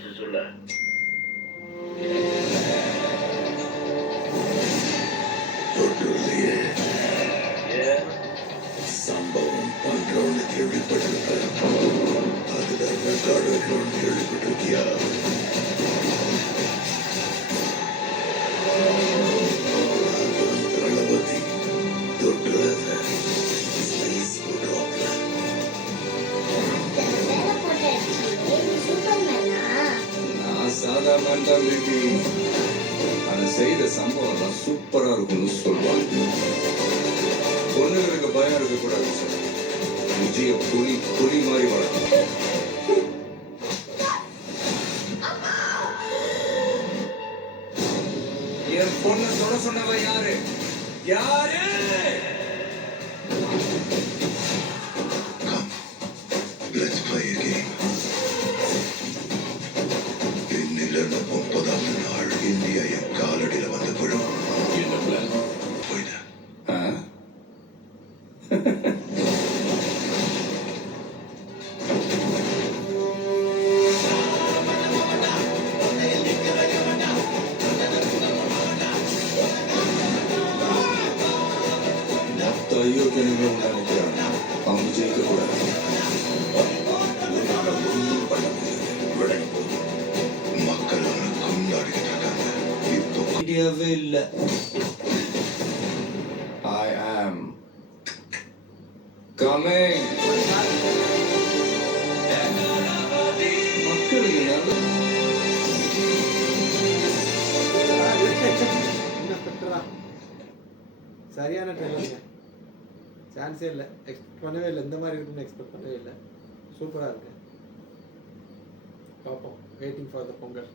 மனசு சொல்ல. தொட்டுலையே சம்பவம் பண்றோன்னு கேள்விப்பட்டிருப்பேன். அதுல ரெக்கார்டு வைக்கணும்னு கேள்விப்பட்டிருக்கியா? தளபதி தொட்டுறத ஸ்லைஸ் போடுறாப்ல. நான் சாதாரண தான் பேபி. அதை செய்த சம்பவம் சூப்பரா இருக்கும்னு சொல்லுவாங்க. பொண்ணுங்களுக்கு பயம் இருக்கக்கூடாது சார். விஜய புலி மாதிரி வளர்க்கும். என் பொண்ணை தொட சொன்னவ யாரு? யாரு? Let's play a game. இன்னில 30வது நாள் இந்தியா என் காலடியில வந்து விழும். என்ன பிளான்? போயிடு. ஐயோ கனிமே நினைக்கிறாங்க. அவங்க ஜெயிக்க கூடாது. ஒன்றும் பண்ண முடியாது. விடங்க போதும். மக்கள் அவனை கொண்டாடிக்கிட்டு இருக்காங்க. இப்போ ஐடியாவே இல்லை. I am coming. மக்களுக்கு சரியான ட்ரெயிலருங்க. சான்ஸே இல்லை. எக்ஸ்பெக்ட் பண்ணவே இல்லை. இந்த மாதிரி இருக்குன்னு எக்ஸ்பெக்ட் பண்ணவே இல்லை. சூப்பராக இருக்கு. பார்ப்போம். Waiting for the Pongal.